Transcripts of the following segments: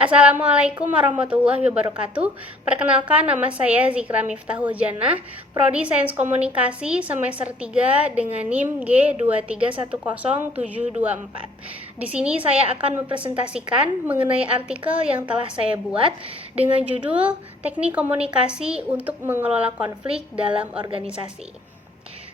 Assalamualaikum warahmatullahi wabarakatuh. Perkenalkan, nama saya Zikra Miftahul Jannah, Prodi Sains Komunikasi semester 3 dengan NIM G2310724. Di sini saya akan mempresentasikan mengenai artikel yang telah saya buat dengan judul Teknik Komunikasi untuk Mengelola Konflik dalam Organisasi.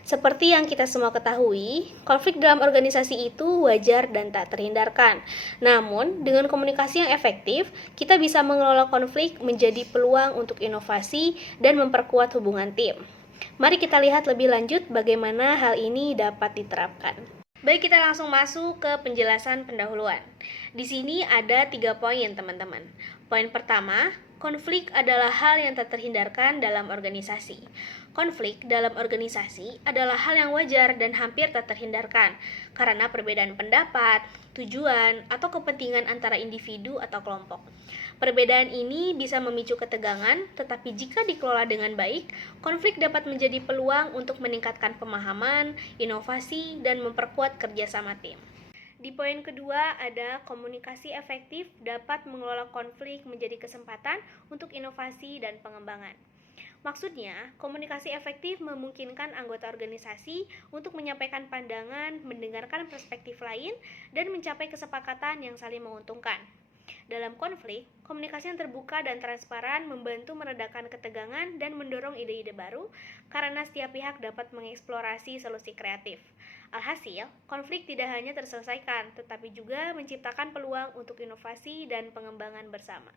Seperti yang kita semua ketahui, konflik dalam organisasi itu wajar dan tak terhindarkan. Namun, dengan komunikasi yang efektif, kita bisa mengelola konflik menjadi peluang untuk inovasi dan memperkuat hubungan tim. Mari kita lihat lebih lanjut bagaimana hal ini dapat diterapkan. Baik, kita langsung masuk ke penjelasan pendahuluan. Di sini ada 3 poin, teman-teman. Poin pertama, konflik adalah hal yang tak terhindarkan dalam organisasi. Konflik dalam organisasi adalah hal yang wajar dan hampir tak terhindarkan karena perbedaan pendapat, tujuan, atau kepentingan antara individu atau kelompok. Perbedaan ini bisa memicu ketegangan, tetapi jika dikelola dengan baik, konflik dapat menjadi peluang untuk meningkatkan pemahaman, inovasi, dan memperkuat kerjasama tim. Di poin kedua, ada komunikasi efektif dapat mengelola konflik menjadi kesempatan untuk inovasi dan pengembangan. Maksudnya, komunikasi efektif memungkinkan anggota organisasi untuk menyampaikan pandangan, mendengarkan perspektif lain, dan mencapai kesepakatan yang saling menguntungkan. Dalam konflik, komunikasi yang terbuka dan transparan membantu meredakan ketegangan dan mendorong ide-ide baru karena setiap pihak dapat mengeksplorasi solusi kreatif. Alhasil, konflik tidak hanya terselesaikan, tetapi juga menciptakan peluang untuk inovasi dan pengembangan bersama.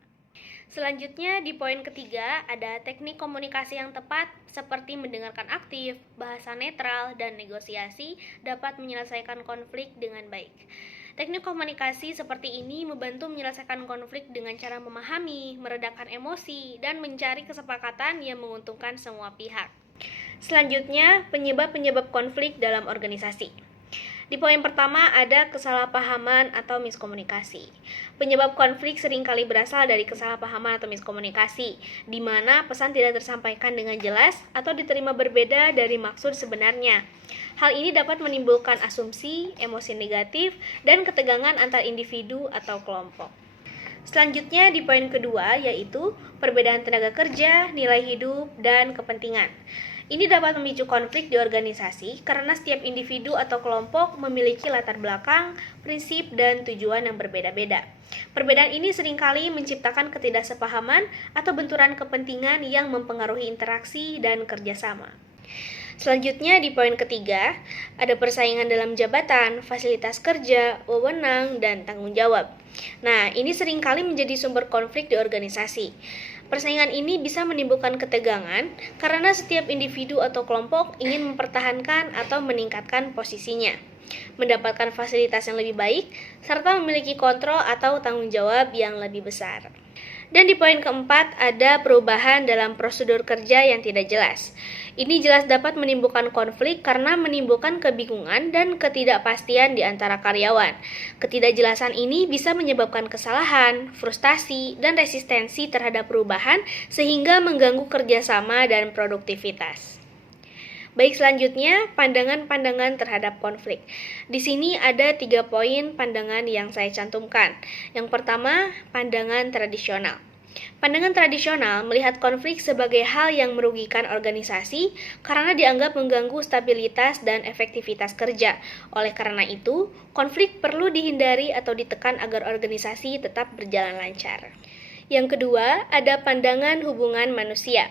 Selanjutnya, di poin ketiga, ada teknik komunikasi yang tepat seperti mendengarkan aktif, bahasa netral, dan negosiasi dapat menyelesaikan konflik dengan baik. Teknik komunikasi seperti ini membantu menyelesaikan konflik dengan cara memahami, meredakan emosi, dan mencari kesepakatan yang menguntungkan semua pihak. Selanjutnya, penyebab-penyebab konflik dalam organisasi. Di poin pertama ada kesalahpahaman atau miskomunikasi. Penyebab konflik seringkali berasal dari kesalahpahaman atau miskomunikasi, di mana pesan tidak tersampaikan dengan jelas atau diterima berbeda dari maksud sebenarnya. Hal ini dapat menimbulkan asumsi, emosi negatif, dan ketegangan antar individu atau kelompok. Selanjutnya di poin kedua yaitu perbedaan tenaga kerja, nilai hidup, dan kepentingan. Ini dapat memicu konflik di organisasi karena setiap individu atau kelompok memiliki latar belakang, prinsip, dan tujuan yang berbeda-beda. Perbedaan ini seringkali menciptakan ketidaksepahaman atau benturan kepentingan yang mempengaruhi interaksi dan kerjasama. Selanjutnya di poin ketiga, ada persaingan dalam jabatan, fasilitas kerja, wewenang, dan tanggung jawab. Nah, ini seringkali menjadi sumber konflik di organisasi. Persaingan ini bisa menimbulkan ketegangan karena setiap individu atau kelompok ingin mempertahankan atau meningkatkan posisinya, mendapatkan fasilitas yang lebih baik, serta memiliki kontrol atau tanggung jawab yang lebih besar. Dan di poin keempat, ada perubahan dalam prosedur kerja yang tidak jelas. Ini jelas dapat menimbulkan konflik karena menimbulkan kebingungan dan ketidakpastian di antara karyawan. Ketidakjelasan ini bisa menyebabkan kesalahan, frustasi, dan resistensi terhadap perubahan sehingga mengganggu kerjasama dan produktivitas. Baik, selanjutnya pandangan-pandangan terhadap konflik. Di sini ada 3 poin pandangan yang saya cantumkan. Yang pertama, pandangan tradisional. Pandangan tradisional melihat konflik sebagai hal yang merugikan organisasi karena dianggap mengganggu stabilitas dan efektivitas kerja. Oleh karena itu, konflik perlu dihindari atau ditekan agar organisasi tetap berjalan lancar. Yang kedua, ada pandangan hubungan manusia.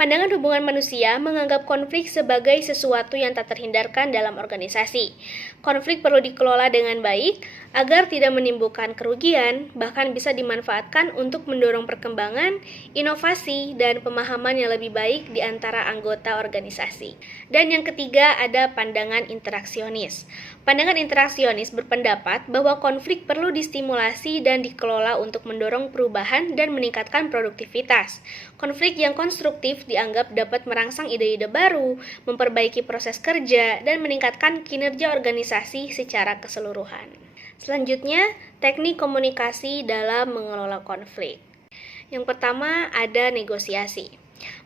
Pandangan hubungan manusia menganggap konflik sebagai sesuatu yang tak terhindarkan dalam organisasi. Konflik perlu dikelola dengan baik agar tidak menimbulkan kerugian, bahkan bisa dimanfaatkan untuk mendorong perkembangan, inovasi, dan pemahaman yang lebih baik di antara anggota organisasi. Dan yang ketiga ada pandangan interaksionis. Pandangan interaksionis berpendapat bahwa konflik perlu distimulasi dan dikelola untuk mendorong perubahan dan meningkatkan produktivitas. Konflik yang konstruktif dianggap dapat merangsang ide-ide baru, memperbaiki proses kerja, dan meningkatkan kinerja organisasi secara keseluruhan. Selanjutnya, teknik komunikasi dalam mengelola konflik. Yang pertama, ada negosiasi.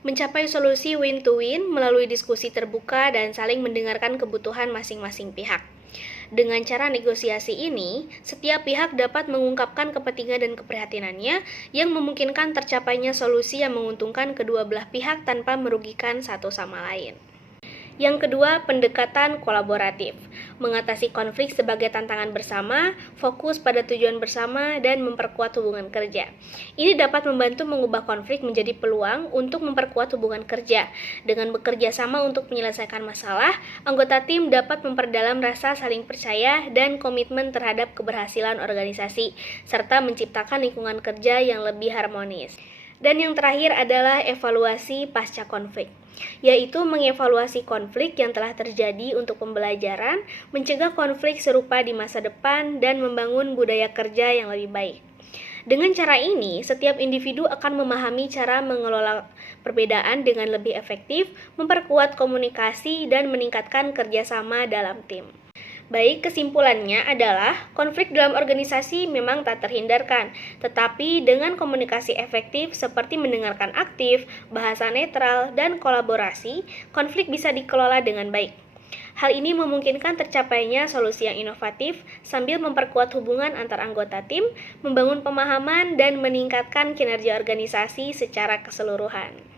Mencapai solusi win-to-win melalui diskusi terbuka dan saling mendengarkan kebutuhan masing-masing pihak. Dengan cara negosiasi ini, setiap pihak dapat mengungkapkan kepentingan dan keprihatinannya yang memungkinkan tercapainya solusi yang menguntungkan kedua belah pihak tanpa merugikan satu sama lain. Yang kedua, pendekatan kolaboratif. Mengatasi konflik sebagai tantangan bersama, fokus pada tujuan bersama, dan memperkuat hubungan kerja. Ini dapat membantu mengubah konflik menjadi peluang untuk memperkuat hubungan kerja. Dengan bekerja sama untuk menyelesaikan masalah, anggota tim dapat memperdalam rasa saling percaya dan komitmen terhadap keberhasilan organisasi, serta menciptakan lingkungan kerja yang lebih harmonis. Dan yang terakhir adalah evaluasi pasca konflik, yaitu mengevaluasi konflik yang telah terjadi untuk pembelajaran, mencegah konflik serupa di masa depan, dan membangun budaya kerja yang lebih baik. Dengan cara ini, setiap individu akan memahami cara mengelola perbedaan dengan lebih efektif, memperkuat komunikasi, dan meningkatkan kerjasama dalam tim. Baik, kesimpulannya adalah konflik dalam organisasi memang tak terhindarkan, tetapi dengan komunikasi efektif seperti mendengarkan aktif, bahasa netral, dan kolaborasi, konflik bisa dikelola dengan baik. Hal ini memungkinkan tercapainya solusi yang inovatif sambil memperkuat hubungan antar anggota tim, membangun pemahaman, dan meningkatkan kinerja organisasi secara keseluruhan.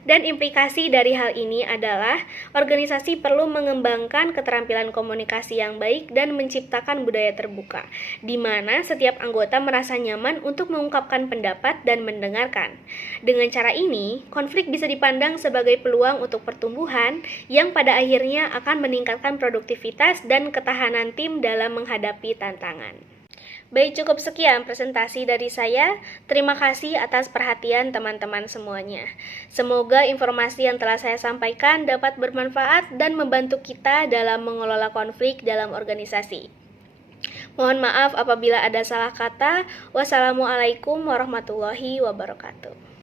Dan implikasi dari hal ini adalah organisasi perlu mengembangkan keterampilan komunikasi yang baik dan menciptakan budaya terbuka, di mana setiap anggota merasa nyaman untuk mengungkapkan pendapat dan mendengarkan. Dengan cara ini, konflik bisa dipandang sebagai peluang untuk pertumbuhan yang pada akhirnya akan meningkatkan produktivitas dan ketahanan tim dalam menghadapi tantangan. Baik, cukup sekian presentasi dari saya. Terima kasih atas perhatian teman-teman semuanya. Semoga informasi yang telah saya sampaikan dapat bermanfaat dan membantu kita dalam mengelola konflik dalam organisasi. Mohon maaf apabila ada salah kata. Wassalamualaikum warahmatullahi wabarakatuh.